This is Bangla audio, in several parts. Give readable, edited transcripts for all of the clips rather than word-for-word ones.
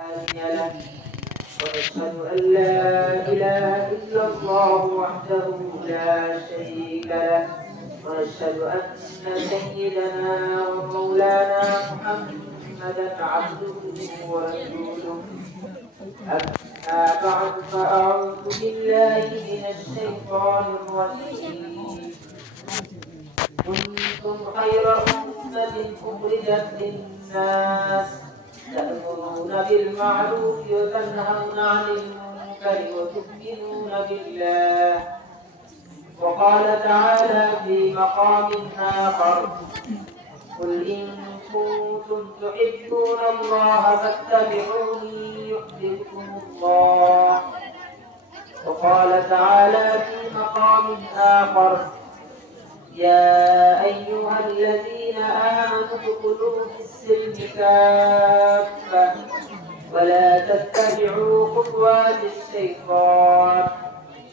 له ونشهد أن لا إله إلا الله وحده لا شريك له ونشهد أن سيدنا ومولانا محمدا عبده ورسوله أما بعد فأعوذ بالله من الشيطان الرجيم كنتم خير أمة أخرجت للناس تأمرون بالمعروف وتنهون عن المنكر وتؤمنون بالله. وقال تعالى في مقام آخر قل إن كنتم تحبون الله فاتبعوني يحببكم الله. وقال تعالى في مقام آخر يا أيها الذين آمنوا ادخلوا في السلم كافة ولا تتبعوا خطوات الشيطان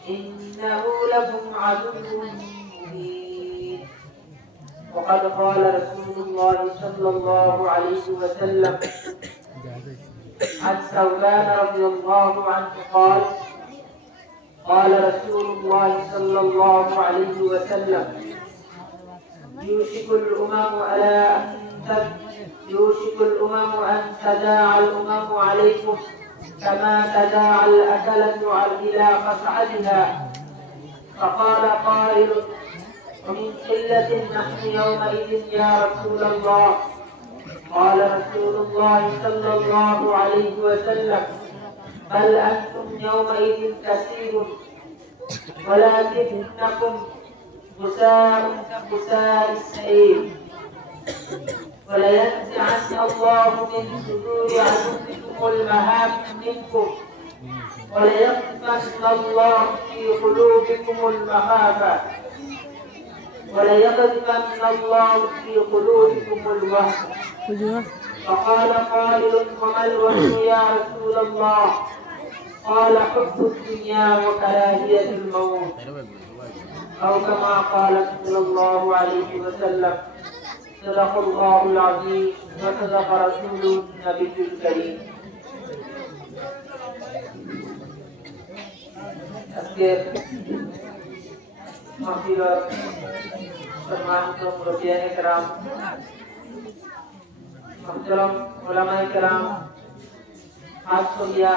إنه لكم عدو مبين. وقد قال رسول الله صلى الله عليه وسلم عن ثوبان رضي الله عنه قال قال رسول الله صلى الله عليه وسلم يوشك الأمم أن تداعى الأمم عليكم كما تداعى الأكلة إلى قصعتها. فقال قائل ومن قلة نحن يومئذ يا رسول الله؟ قال رسول الله صلى الله عليه وسلم بل أنتم يومئذ كثير ولكنكم غثاء كغثاء السيل. ولينزعن الله من صدور عدوكم المهابة منكم وليقذفن الله في قلوبكم المخافة وليقذفن الله في قلوبكم الوهن. فقال قائل وما الوهن يا رسول الله؟ قال حب الدنيا وكراهية الموت أو كما قال صلى الله عليه وسلم. صدق الله العظيم وصدق رسوله النبي الكريم. আজকের মাহফিলের সম্মানিত মুরব্বিয়ানে কেরাম, মুহতারাম উলামায়ে কেরাম, খাস করিয়া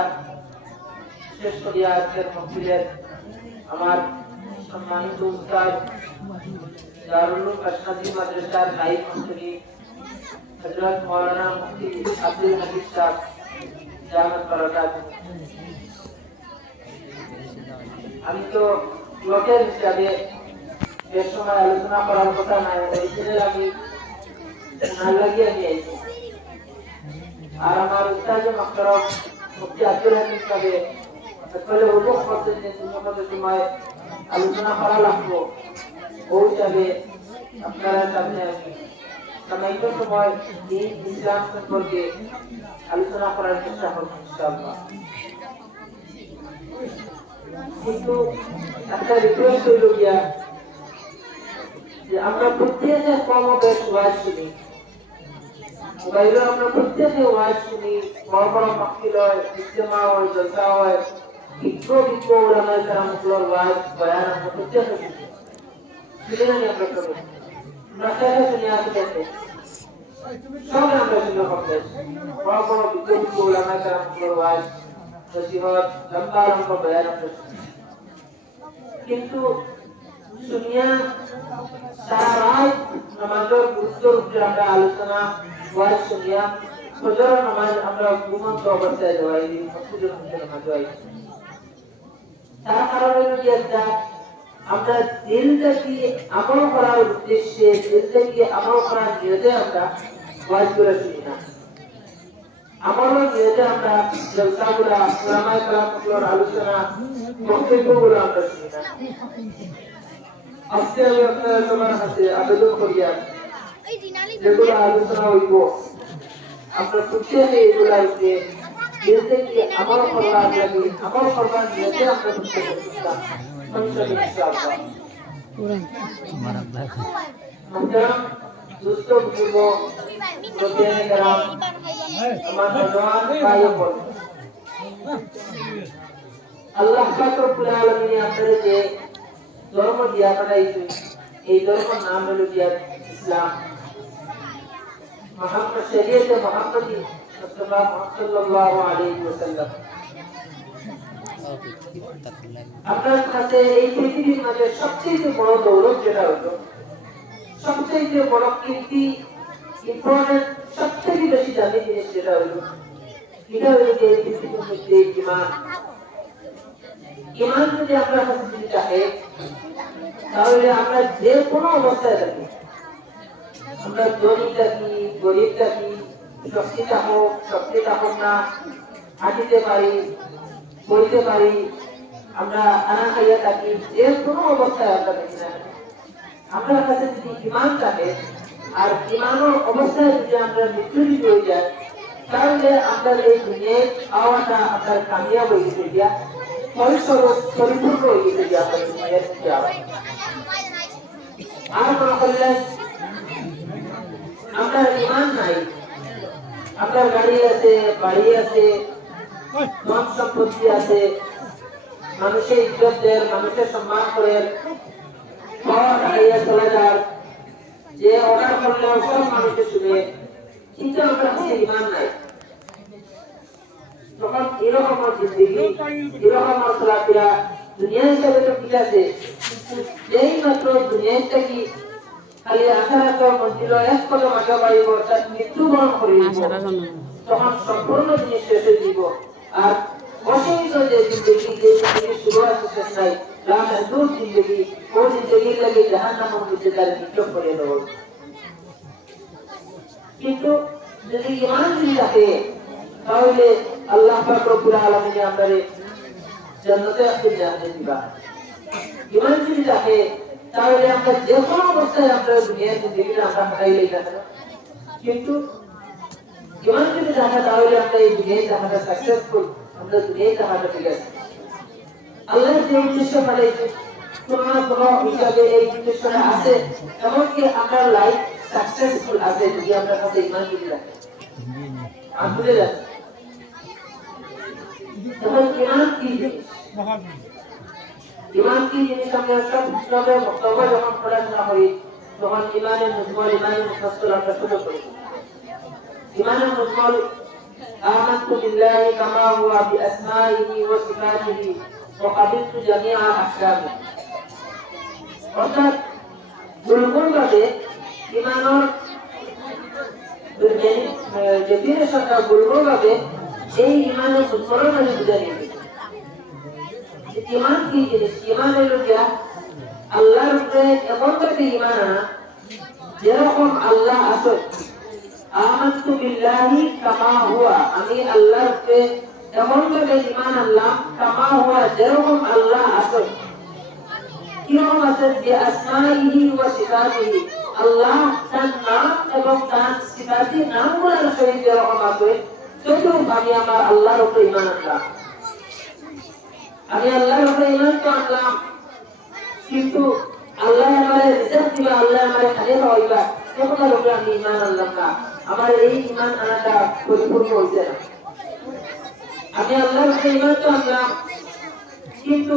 বিশেষ করিয়া আজকের মাহফিলের আমার সম্মানিত উস্তাদ দারুল উলুম আশরাফি মাদ্রাসার নায়েব মুফতি হযরত মাওলানা মুফতি আব্দুল হামিদ সাহেব জামাত বারাকাতুহু। আমি তো লোকের হিসাবে এর সময় আলোচনা করার কথা নাই, এই জন্য আমি ওনার লাগিয়ে নিয়ে এসেছি। আর আমার উস্তাদ মুহতারাম মুফতি আব্দুল হামিদ সাহেব আসলে হুকুম করতেন যে তোমাদের সময় আলোচনা করা লাগবো, ওই হিসাবে আপনারা সামনে সাময়িক সময় দিন ইসলাম সম্পর্কে আলোচনা করার চেষ্টা করবো ইনশাআল্লাহ। কিন্তু একটা রিকোয়েস্ট হইল গিয়া যে আমরা প্রত্যেকে কম বেশ ওয়াজ শুনি, মোবাইলে আমরা প্রত্যেকে ওয়াজ শুনি, বড় বড় মাহফিল হয়, ইজতেমা হয়, জলসা হয়, বিজ্ঞ উলামায়ে কেরামগুলোর ওয়াজ বয়ান আমরা প্রত্যেকে শুনি। শুনে জানি আমরা সবাই আমরা খেয়ে শুনে আসি দেখে সবাই আমরা শুনে হবে বড় বড় বিজ্ঞ উলামায়ে কেরামগুলোর ওয়াজ নসিহত লম্বা লম্বা বয়ান আমরা শুনি। কিন্তু শুনিয়া সারা রাত নামাজের গুরুত্বের উপরে আমরা আলোচনা ওয়াজ শুনিয়া ফজর নামাজ আমরা ঘুমন্ত অবস্থায় যাই, মসজিদের মধ্যে নামাজ যাই। তার কারণে একটা আমরা দিল থেকে আমল করার উদ্দেশ্যে, দিল থেকে আমল করার নিয়তে আমরা ওয়াজ করে শুনি না। আমলের নিয়তে আমরা জলসাগুলা, উলামায়ে কেরামগুলোর আলোচনা, বক্তব্যগুলো আমরা শুনি না। আজকে আমি আপনারা সবার কাছে আবেদন করিয়া যেগুলো আলোচনা হইব আমরা প্রত্যেকে এগুলাকে দিল থেকে আমল করার লাগে, আমল করবার নিয়তে আমরা প্রত্যেকে ইনশাআল্লাহ। মুহতারাম দুস্থ বুজুর্গ প্রতিনিধি গ্রাম আমার নওজওয়ান ভাই বোন আল্লাহ পাক রব্বুল আলামিন আপনাদের যে ধর্ম দিয়া পাঠাইছেন এই ধর্মের নাম হলো ইসলাম মুহাম্মদ শরীয়তে মুহাম্মদী মুস্তাফা সাল্লাল্লাহু আলাইহি ওয়াসাল্লাম আপনার কাছে এই পৃথিবীর মাঝে সবচেয়ে বড় দৌলত যেটা হলো সবচেয়ে বড় কীর্তি ইম্পর্টেন্ট সবচেয়ে বেশি দামি জিনিস যেটা হলো এটা হলো যে এই পৃথিবীর মধ্যে ঈমান ঈমান যদি আপনার কাছে যদি থাকে তাহলে আমরা যে কোনো অবস্থায় থাকি আমরা ধনী থাকি গরিব থাকি শক্তি থাকুক না হাঁটিতে পারি বলতে পারি আমরা আনা খাইয়া থাকি যে কোনো অবস্থায় আমরা দেখি না আপনার কাছে যদি ঈমান থাকে আর ঈমানের অবস্থায় যদি আমরা মৃত্যু হয়ে যায় তাহলে আমরা এই দুনিয়ায় আওয়াটা আপনার কামিয়াব হয়ে গেছে গিয়া ফলস্বরূপ পরিপূর্ণ হয়ে গেছে গিয়া আপনার দুনিয়ায় যাওয়া আর মনে করলেন আপনার ঈমান নাই আপনার গাড়ি আছে বাড়ি আছে ধন সম্পত্তি আছে মানুষের ইজ্জত দেন মানুষের সম্মান করেন চলে যান যে অর্ডার করলে সব মানুষের শুনে কিন্তু আপনার কাছে ঈমান নাই তখন এরকম জিন্দগি এরকম চলাফেরা দুনিয়া হিসাবে তো ঠিক আছে যেই মাত্র দুনিয়াটা কি খালি আশারাত মন্দির এক কদম আগে বাড়িব অর্থাৎ মৃত্যুবরণ করে তখন সম্পূর্ণ জিনিস শেষ হয়ে দিব আর অসীমিত যে জিন্দগি যে জিন্দগি শুরু আছে শেষ নাই লামাদুর জিন্দগি ও জিন্দগির লাগে জাহান্নামের মধ্যে তার নিক্ষেপ করে দেব কিন্তু যদি ঈমান যদি থাকে তাহলে আল্লাহ পাক রব্বুল আলামিন আমাদের জান্নাতে জান্নাতে দিবা ঈমান যদি থাকে তাহলে আমরা যে কোনো অবস্থায় আমরা দুনিয়ার জিন্দগিটা আমরা কাটাইলেই না কিন্তু ঈমান যদি থাকে তাহলে আমরা এই দুনিয়ায় আমরা সাকসেসফুল আমরা দুনিয়ায় আমরা ঠিক আছে আল্লাহ যে উদ্দেশ্য পাঠাইছে কোনো না কোনো হিসাবে এই উদ্দেশ্যটা আছে এমনকি আপনার লাইফ সাকসেসফুল আছে যদি আপনার কাছে ঈমান যদি থাকে বুঝে যান তখন ঈমান কি জিনিস ঈমান কি জিনিস আমরা সবসময় বক্তব্য যখন পড়াশোনা করি তখন ঈমানের মুজমল ঈমানের মুফাসসল আমরা শুরু করি ঈমানের মুজমল আমানতু বিল্লাহি কামা হুয়া বিআসমাইহি ওয়া সিফাতিহি ওয়া কাবিলতু জামিআ আহকামিহি অর্থাৎ গুণগতভাবে ঈমানের ডেফিনেশনটা গুণগতভাবে এই ঈমানের মুজমলের মধ্যে বুঝাই দিবে ঈমান কি জিনিস ঈমান হলো গিয়া আল্লাহর উপরে এমন ভাবে ঈমান আনা যেরকম আল্লাহ আছে আমানতু বিল্লাহি কামা হুয়া আমি আল্লাহর উপরে এমন ভাবে ঈমান আনলাম কামা হুয়া যেরকম আল্লাহ আছে কিরকম আছে যে আসমাইহি ওয়া সিফাতিহি আল্লাহ তার নাম এবং তার সিফাতি নামগুলোর সহিত যেরকম আছে সেরকম আমি আমার আল্লাহর উপরে ঈমান আনলাম আমি আল্লাহর উপরে ঈমান তো আনলাম কিন্তু আল্লাহ আমারে রিজক দিবা আল্লাহ আমারে খালি খাওয়াইবা তখন উপরে আমি ঈমান আনলাম না আমার এই ঈমান আনাটা পরিপূর্ণ হইছে না আমি আল্লাহর উপরে ঈমান তো আনলাম কিন্তু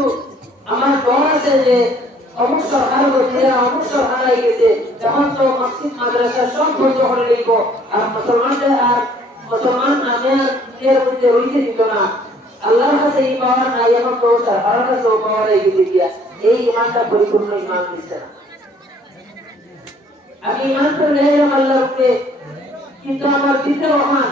আমার ডর আছে যে অমুক সরকার বদলে অমুক সরকার হয়ে গেছে তখন তো মসজিদ মাদ্রাসা সব বন্ধ করে দিব আর মুসলমান আমি আর এর মধ্যে রইতে দিত না আল্লাহর কাছে এই পাওয়ার নাই এখন তো সরকারের কাছে পাওয়ার হয়ে গেছে গিয়া এই ঈমানটা পরিপূর্ণ ঈমান দিচ্ছে না আমি ঈমান করে এলাম আল্লাহর উপরে কিন্তু আমার ভিতরে ওখান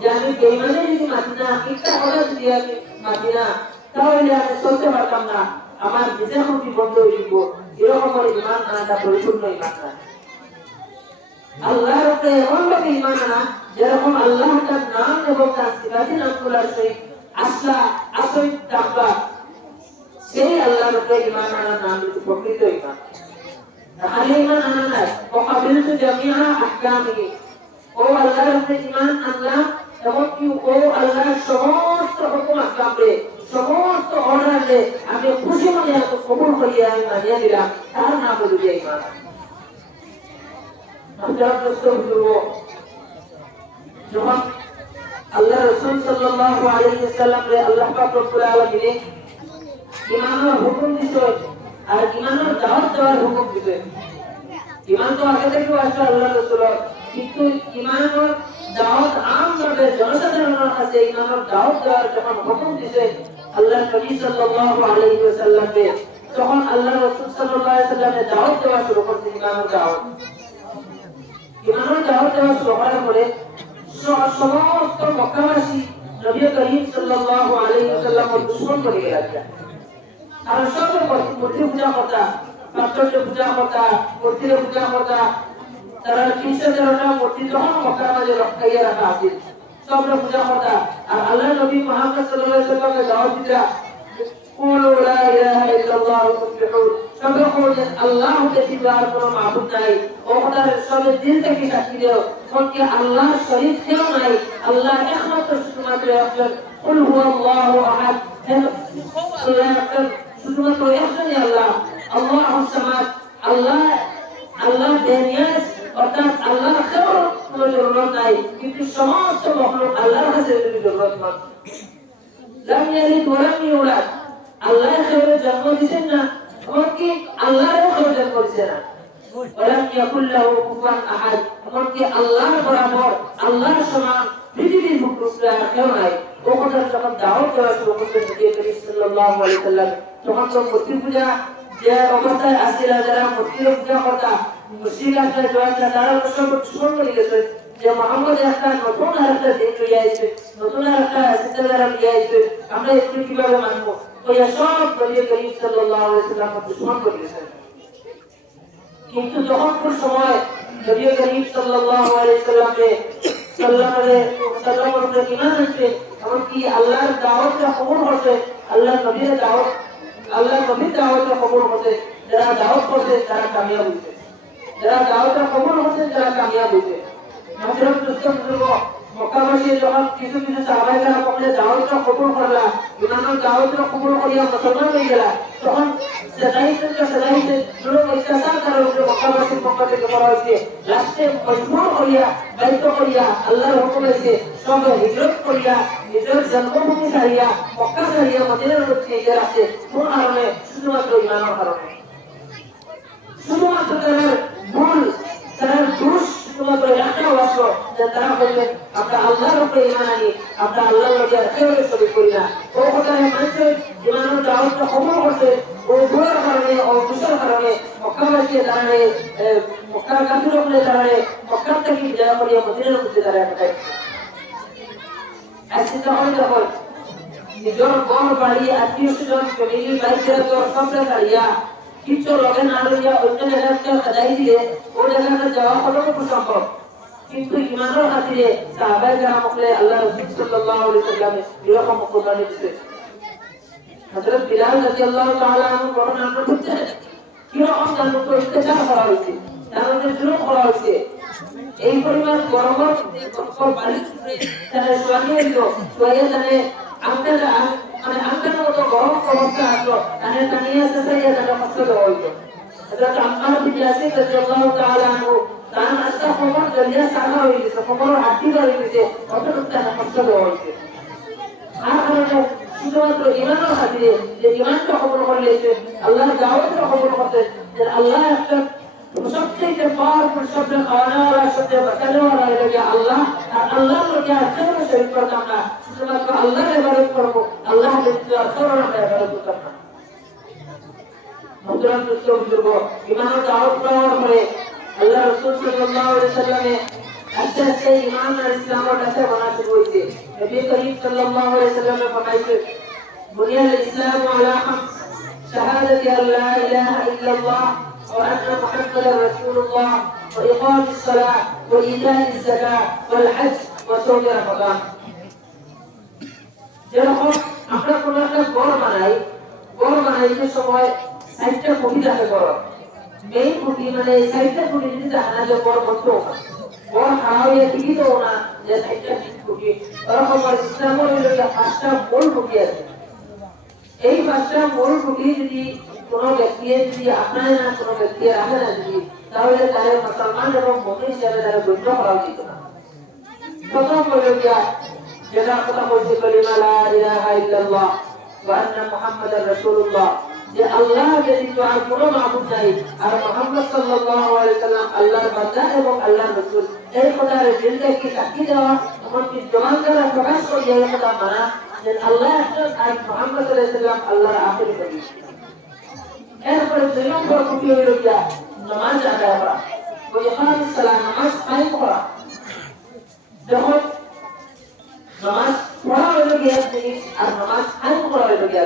যে আমি বেঈমানে যদি মানি না মিথ্যা কথা যদি আমি মানি না তাহলে আমি চলতে পারতাম না আমার নিজের ক্ষতি বন্ধ হয়ে দিব এরকম করে ঈমান আনাটা পরিপূর্ণ ঈমান না আল্লাহর উপরে এমন ভাবে ঈমান আনা যেরকম আল্লাহ তার নাম এবং তার সিফাতি নামগুলোর সহিত আসল থাকবা সেই আল্লাহর উপরে ঈমান আনার নাম হচ্ছে প্রকৃত ঈমান খালি ঈমান আনা নাই ওয়াকাবিলতু জামিআ আহকামিহি ও আল্লাহর উপরে ঈমান আনলাম এমনকি ও আল্লাহর সমস্ত হুকুম আহকামে সমস্ত অর্ডারে আমি খুশি মনে কবুল করিয়া আমি মানিয়া দিলাম তার নাম হলো ঈমান আপনারা প্রশ্ন করব যখন আল্লাহ রাসূল সাল্লাল্লাহু আলাইহি ওয়াসাল্লাম রে আল্লাহ পাক রব্বুল আলামিন ইমানের হুকুম দিছে আর ইমানের দাওয়াত দেওয়ার হুকুম দিছে। ইমান তো আগে থেকে আসে আল্লাহ রাসূল, কিন্তু ইমানের দাওয়াত আমভাবে জনসাধারণের কাছে ইমানের দাওয়াত দেওয়ার যখন হুকুম দিছে আল্লাহ নবী সাল্লাল্লাহু আলাইহি ওয়াসাল্লাম রে, তখন আল্লাহ রাসূল সাল্লাল্লাহু আলাইহি ওয়াসাল্লাম দাওয়াত দেওয়া শুরু করতে ইমানের দাওয়াত দেওয়া শুরু করার পরে সমস্ত মক্কাবাসী নবী করিম সাল্লাল্লাহু আলাইহি ওয়াসাল্লামের দুশমন করে গেছে। আর সব মূর্তি পূজা করতা, পাথরের পূজা করতা, মূর্তির পূজা করতা। তারা 313টা মূর্তি তখন মক্কার মাঝে রক্ষাইয়া রাখা আছে, সব পূজা করতা। আর আল্লাহ নবী মুহাম্মদ সাল্লাল্লাহু আলাইহি ওয়াসাল্লামের দাওয়াত দিতা, কুলু লা ইলাহা ইল্লাল্লাহ তুফলিহুন, সবে বলেন আল্লাহ ব্যতীত আর কোনো মাবুদ নাই। ও খোদার সবে দিল থেকে সাক্ষী দাও কোনকি আল্লাহ শরীক কেউ নাই, আল্লাহ একমাত্র শুধুমাত্র একজন। কুল হুয়াল্লাহু আহাদ, আল্লাহ একজন, শুধুমাত্র একজনই আল্লাহ। আল্লাহুস সামাদ, আল্লাহ বেনিয়াজ, অর্থাৎ আল্লাহ কারো কোনো জরুরত নাই, কিন্তু সমস্ত মাখলুক আল্লাহর কাছে জরুরতমন্দ। লাম ইয়ালিদ ওয়া লাম ইউলাদ, আল্লাহ কারো জন্ম দিবেন না, এমনকি আল্লাহরও কারো জন্ম দিবেন না। ওয়ালাম ইয়াকুল লাহু কুফুয়ান আহাদ, এমনকি আল্লাহর বরাবর, আল্লাহর সমান পৃথিবীর মুখলুকরা কেউ নাই। ও কথা যখন দাওয়াত দেওয়া শুরু করতেন নবী করিম সাল্লাল্লাহু আলাইহি ওয়াসাল্লাম, তখন তো মূর্তি পূজা যে অবস্থায় আসছিল, যারা মূর্তির পূজা করতা, মুশরিক আসলে জোয়ানরা তারা সব দুশমন করে গেছে যে মুহাম্মদ একটা নতুন একটা দিন লইয়া আইছে, নতুন একটা চিন্তাধারা লইয়া আইছে, আমরা এগুলো কিভাবে মানবো? ওই সব নবী করিম সাল্লাল্লাহু আলাইহি ওয়াসাল্লাম দুশমন করে গেছে। কিন্তু যখন কোন সময় নবী করিম সাল্লাল্লাহু আলাইহি সাল্লামের উপরে ঈমান আনছে, এমনকি আল্লাহর দাওয়াতটা কবুল করছে, আল্লাহর নবীর দাওয়াতটা কবুল করছে, যারা দাওয়াত করছে তারা কামিয়াব হয়েছে, যারা দাওয়াতটা কবুল করছে তারা কামিয়াব হয়েছে। হযরত মুস্তাফা মক্কাবাসী যখন কিছু সাহাবায়ে কেরাম বলে দাওয়াতটা কবুল করলা, ইমানের দাওয়াতটা কবুল করিয়া মুসলমান হয়ে গেলা, তখন সেদাইতে লোক অত্যাচার করার উপরে মক্কাবাসীর পক্ষ থেকে করা হয়েছে। লাস্টে মজবুর করিয়া, বাধ্য করিয়া, আল্লাহর হুকুম হয়েছে সব হিজরত করিয়া, নিজের জন্মভূমি ছাড়িয়া, মক্কা ছাড়িয়া মদিনার মধ্যে নিজের আছে। কোন কারণে? শুধুমাত্র ইমানের কারণে। শুধুমাত্র তাদের ভুল, তাদের দোষ শুধুমাত্র একটা আসলো যে তারা বললেন আমরা আল্লাহর উপরে ঈমান আনি, আমরা আল্লাহর লগে একেবারে শরীক করি না। ও কথা মানুষের ইমানের দাওয়াতটা কবুল করছে, ও ভুলের কারণে, ও দোষের কারণে মক্কাবাসী দাঁড়ানে, মক্কার কাফির উপরে দাঁড়ানে, মক্কার থেকে বিজয় করিয়া মদিনার মধ্যে দাঁড়ায় থাকায়। আর চিন্তা করে যখন নিজের ঘর বাড়ি, আত্মীয় স্বজন, ফ্যামিলি, বাইকের সবটা ছাড়িয়া কিছু লগে না লইয়া অন্য জায়গাতে সাজাই দিয়ে ও জায়গাতে যাওয়া কতটুকু সম্ভব। কিন্তু ইমানের খাতিরে সাহাবায়ে কেরাম আল্লাহ রাসূল সাল্লাল্লাহু আলাইহি ওয়াসাল্লাম এরকম কুরবানি দিতে। হযরত বিলাল রাদিয়াল্লাহু তাআলা আনহু ঘটনা আমরা বুঝতে কিরকম তার উপর অত্যাচার করা হয়েছে, তার উপর জুলুম করা হয়েছে। এই পরিমাণ গরমত বাড়ি তারা সোয়াইয়া দিল, সোয়াইয়া তাহলে আঙ্কার মতো গরম অবস্থা আসলো, তাহলে টানিয়া শেষাইয়া তারা কষ্ট দেওয়া হইতো। হযরত আম্মার বিন ইয়াসির রাদিয়াল্লাহু তাআলা আনহু তার রাস্তা কোমর জড়িয়া সারা হয়ে গেছে, কোমরের হাড্ডি ধরে গেছে, অতটুকু তারা কষ্ট দেওয়া হয়েছে। আর কারণে শুধুমাত্র ইমানের খাতিরে, যে ইমানটা কবুল করলে আল্লাহর দাওয়াতটা কবুল করতে, যে আল্লাহ একটা সবচেয়ে পাওয়ারফুল শব্দ, খাওয়ানোওয়ালা শব্দ, বাঁচানোওয়ালা এটাকে আল্লাহ, আর আল্লাহর লোকে আর কেউ শরীক করতাম না, শুধুমাত্র আল্লাহর ইবাদত করবো, আল্লাহ ব্যতীত আর কারো আমরা ইবাদত করতাম না। মুহতারাম দোস্ত বুজুর্গ, ইমানের দাওয়াত পাওয়ার পরে আল্লাহ রাসূল সাল্লাল্লাহু আলাইহি ওয়াসাল্লামে আস্তে আস্তে ইমান আর ইসলামের কাছে বানা শুরু হয়েছে। নবী করিম সাল্লাল্লাহু আলাইহি ওয়াসাল্লামে ফরমাইছে, বুনিয়াল ইসলামু আলা খামস, শাহাদাতি আল্লা ইলাহা ইল্লাল্লাহ ওয়া আন্না মুহাম্মাদার রাসূলুল্লাহ ওয়া ইকামিস সালাহ ওয়া ইতাইজ যাকাত ওয়াল হজ ওয়া সাওম রমাদান। যেরকম আমরা কোন একটা ঘর বানাইতে সময় সাইডটা খুঁটি থাকে, ঘর মেইন খুঁটি, মানে সাইডটা খুঁটি যদি জানা যে ঘর বন্ধও না, ঘর হারাইয়া ঠিকই তো না যে সাইডটা খুঁটি। ওরকম ইসলামের হইল 5টা মূল খুঁটি আছে। এই 5টা মূল খুঁটি যদি কোনো ব্যক্তি যদি আপনার না, কোনো ব্যক্তি রাখে না, যদি তাহলে তারা মুসলমান এবং মুমিন হিসেবে তারা গণ্য করা উচিত না। প্রথম হইল গিয়া যেটা কথা বলছি কালিমা লা ইলাহা ইল্লাল্লাহ ওয়া আন্না মুহাম্মাদার রাসূলুল্লাহ, যে আল্লাহ ব্যতীত আর কোনো মাবুদ নাই আর মুহাম্মদ সাল্লাল্লাহু আলাইহি সাল্লাম আল্লাহর বান্দা এবং আল্লাহর রাসূল, এই কথার দিলকে কি সাক্ষী দেওয়া এমনকি জবান দ্বারা প্রকাশ করে এই কথা মানা যে আল্লাহ একজন আর মুহাম্মদ সাল্লাল্লাহু আলাইহি সাল্লাম আল্লাহর আখেরি নবী। এরপরে দুই নম্বর কুটি হইল গিয়া নামাজ আদায় করা, ওই ইকামাতুস সালাত নামাজ কায়েম করা। যখন নামাজ পড়া হইল গিয়া আর নামাজ কায়েম করা হইল গিয়া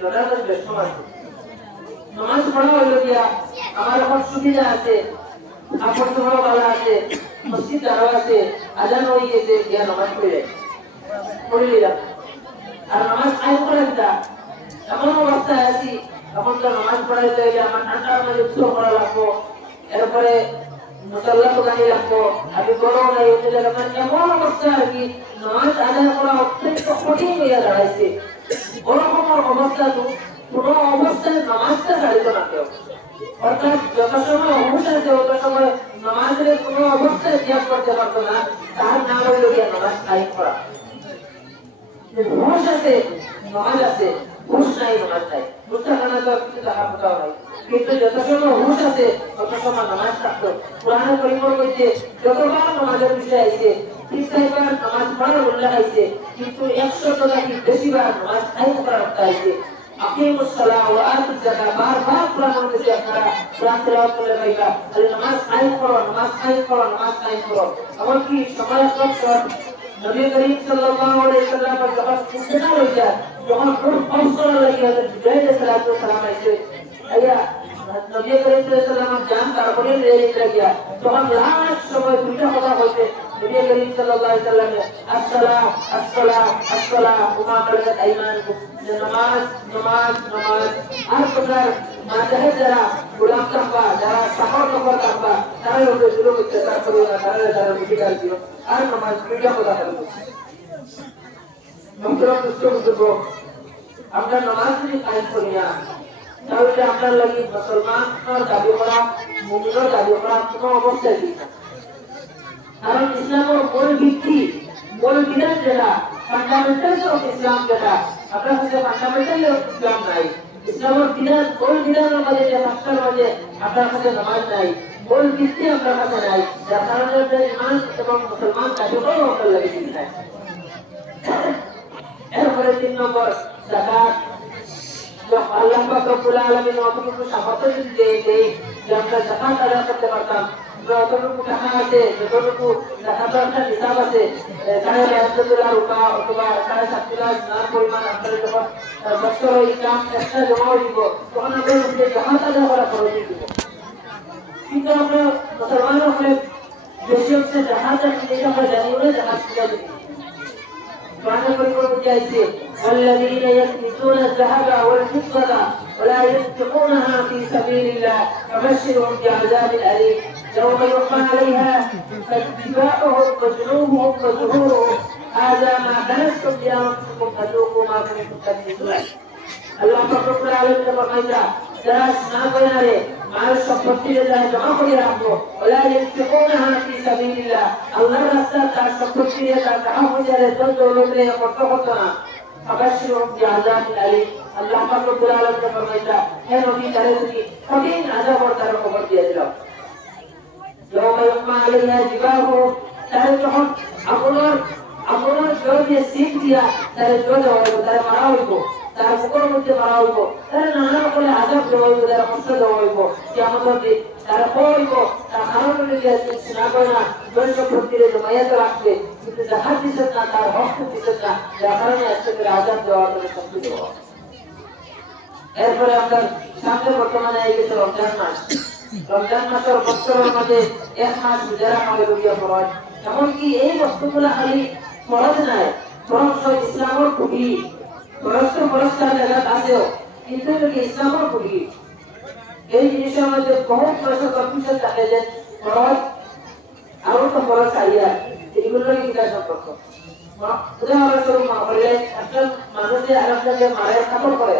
লড়াইয়ের বেশ সমান। নামাজ পড়া হইল গিয়া আমার এখন সুবিধা আছে, আপন তোমার ভালো আছে, মসজিদ আরো আছে, আজান হয়ে গেছে গিয়া নামাজ পড়িলাম। আর নামাজ কায়েম করা দিতা এমন অবস্থায় আছি এখন তো নামাজ পড়াইতে হইলে আমার ঠান্ডার মাঝে উৎসব করা লাগবো, এরপরে মুসাল্লা দোকানে লাগবো, আমি বড় নাই এমন অবস্থা আর কি নামাজ আদায় করা অত্যন্ত কঠিন হইয়া দাঁড়াইছে। ওরকম অবস্থা কোনো অবস্থায় নামাজটা ছাড়িত না কেউ, অর্থাৎ যত সময় হুঁশ আছে তত সময় নামাজের কোনো অবস্থায় ত্যাগ করতে পারতো না, তার নাম হইল গিয়া নামাজ কায়েম করা। হুঁশ আছে নামাজ আছে, হুঁশ নাই নামাজ নাই, বুঝতে পারা তো কিছু দেখা কোথাও নাই, কিন্তু যত সময় হুঁশ আছে তত সময় নামাজ থাকতো। কোরআনে কারীমের মধ্যে যতবার নামাজের বিষয় আইছে 30 বার নামাজ পড়ার উল্লেখ আইছে, কিন্তু 100 টাকা বেশিবার নামাজ কায়েম করার কথা আইছে। আকিমুস সালাহ ওয়া আতুজ যাকাত বারবার কোরআনের মধ্যে আপনারা কোরআন তেলাওয়াত করে পাইবা, তাহলে নামাজ কায়েম করো, নামাজ কায়েম করো, নামাজ কায়েম করো। এমনকি সময় সব নবী করিম সাল্লাল্লাহু আলাইহি ওয়াসাল্লাম যখন ইন্তেকাল হয়ে যায়, যখন রূহ কবজ করা লাগে জিবরাইল আলাইহিস সালাম আইছে, আইয়া নবী করিম সাল্লাল্লাহু আলাইহি ওয়াসাল্লাম জান তারপরে লেগে গিয়া তখন লাস্ট সময় দুইটা কথা বলতে নবী করিম সাল্লাল্লাহু আলাইহি ওয়াসাল্লাম আসসালাম আসসালাম আসসালাম ওমা মালাকাত আইমানুকুম, নামাজ নামাজ নামাজ। আর প্রকার মাঝে যারা গোলাম থাকবা, যারা সাহর নকর থাকবা, তারা ওদের শুরু করতে তারপরে তারা মিটিকাল দিও আর নামাজ দুইটা কথা বলবো। মুহতারাম দোস্ত, আমরা নামাজ যদি কায়েম করি না তাহলে আপনার লাগি মুসলমানের দাবি করা, মুমিনের দাবি করা কোনো অবস্থায় ঠিক না। কারণ ইসলামের মূল ভিত্তি, মূল বিধান যেটা ফান্ডামেন্টালস অফ ইসলাম, যেটা আপনার কাছে ফান্ডামেন্টাল অফ ইসলাম নাই, ইসলামের বিধান মূল বিধানের মাঝে যে মাস্টার মাঝে আপনার কাছে নামাজ নাই, মূল ভিত্তি আপনার কাছে নাই, যার কারণে আপনার ইমান এবং মুসলমান দাবি করাও আপনার লাগে ঠিক নাই। এরপরে 3 নম্বর যাকাত। আল্লাহ পাক রব্বুল আলামিন আমাদেরকে সামর্থ্য দিয়ে দেয় যে আমরা যাকাত আদায় করতে পারতাম, যতটুকু টাকা আছে, যতটুকু যাকাতের একটা হিসাব আছে, 7.5 লাখ টাকা অথবা 7.5 লাখ টাকার পরিমাণ আপনারা যখন বছর ইনকাম একটা জমা দিব তখন আমরা যাকাত আদায় করা খরচ দিব। কিন্তু আমরা মুসলমান হলে বেশি হচ্ছে যাকাত আমরা জানি না, যাকাত দিই কোরআনে কারীমের মধ্যে আছে والذين يكنزون الذهب والفضة ولا ينفقونها في سبيل الله فبشرهم بعذاب أليم يوم يقام عليها فاتباعهم وجنوبهم وظهورهم هذا ما كنزتم لأنفسكم فذوقوا ما كنتم تكنزون। আল্লাহ পাক রব্বুল আলামিন ফরমাইতা যারা না করে মাল সম্পত্তি যারা জমা করে রাখবো ওলা ইনফিকুনহা ফি সাবিলিল্লাহ, আল্লাহর রাস্তায় তার সম্পত্তি তার টাকা পয়সা ধন দৌলত রে খরচ করতে না, ফাবাশশিরহুম বিআযাবিন আলীম। আল্লাহ পাক রব্বুল আলামিন ফরমাইতা হে নবী তারে তুমি কঠিন আযাবের তার খবর দিয়ে দিলাম। ইয়াউমা ইয়াকমা আলাইহা জিবাহুম, তারে যখন আপনার জোরে সিট দিয়া তারে জোরে হইব, তারে মারা হইব, তার মুখের মধ্যে মারা হইব, তার নানা রকমের আযাব দেওয়া হইব, তার কষ্ট দেওয়া হইব, কিয়ামতের দিন তার হইব তার কারণে যে না করে না জোর সম্পত্তিরে জমাইয়াতে রাখবে, কিন্তু যাকাত দিছে না, তার হক দিছে না, যার কারণে আজকে আযাব দেওয়া হবে, শাস্তি দেওয়া। এরপরে আপনার সামনে বর্তমানে এই গেছে রমজান মাস। রমজান মাসের বছরের মধ্যে 1 মাস রোজা রাখা হইল গিয়া ফরজ। এমনকি এই বস্তুগুলা খালি ফরজ নাই, বরং ইসলামের খুবই পুরস্কার জায়গা আছেও, কিন্তু ইসলামের খুবই এই জিনিসের মধ্যে বহুত বছর কনফিউশন থাকে যে ফরজ আরো তো ফরজ আইয়া এগুলোর কিটা সম্পর্ক। উদাহরণস্বরূপ একজন মানুষ যে আরেকজনকে মারের কাপড় করে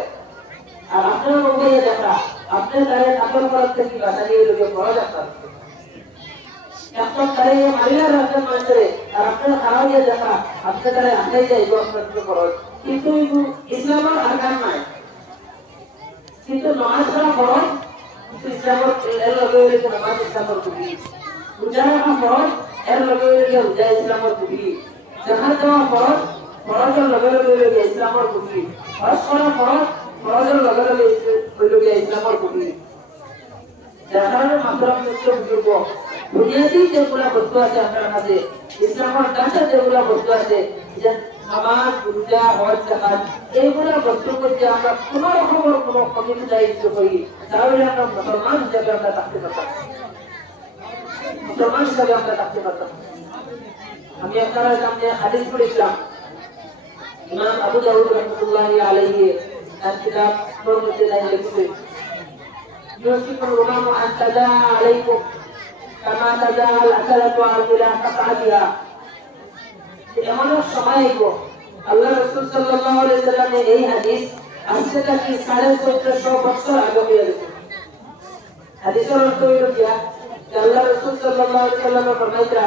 আর আপনার মুখে দেখা আপনি তারে কাতল করার থেকে বাঁচানি হইল ফরজ আপনার এখন তারে মারিয়া রাখেন মানুষের আর আপনার খারাপ দিয়ে দেখা আপনি তারে আসাই যাইব আপনার ফরজ কিন্তু ইসলামের আরকান নাই কিন্তু নামাজ পড়া ফরজ কিন্তু ইসলামের এর লগে হইলে নামাজ ইসলামের খুবই রোজা রাখা ফরজ এর লগে হইলে রোজা ইসলামের খুবই জাকাত দেওয়া ফরজ ফরজের লগে লগে হইলে ইসলামের খুবই হজ করা ফরজ ফরজের লগে লগে হইলে ইসলামের খুবই যারা মাত্রাম নিত্য বুঝব বুনিয়াদী যেগুলা বস্তু আছে আপনার কাছে ইসলামের কাছে যেগুলা বস্তু আছে যে নামাজ রোজা হজ যাকাত এইগুলা বস্তুর মধ্যে আমরা কোন রকমের কোনো কমিটি দায়িত্ব করি তাহলে আমরা মুসলমান হিসেবে আমরা থাকতে পারতাম মুসলমান হিসেবে আমরা থাকতে পারতাম আমি আপনারা সামনে হাদিস পড়েছিলাম ইমাম আবু দাউদ রাহমাতুল্লাহি আলাইহি তার কিতাব মধ্যে লিখেছে يوسف الغلام أن تداعى عليكم كما تداعى الأكلة إلى قطعتها এমন সময় গো আল্লাহ রাসূল সাল্লাল্লাহু আলাইহি সাল্লামের এই হাদিস আজকে থেকে 1450 বছর আগে হয়ে গেছে হাদিসের অর্থ হলো কি আল্লাহ রাসূল সাল্লাল্লাহু আলাইহি সাল্লাম ফরমাইতা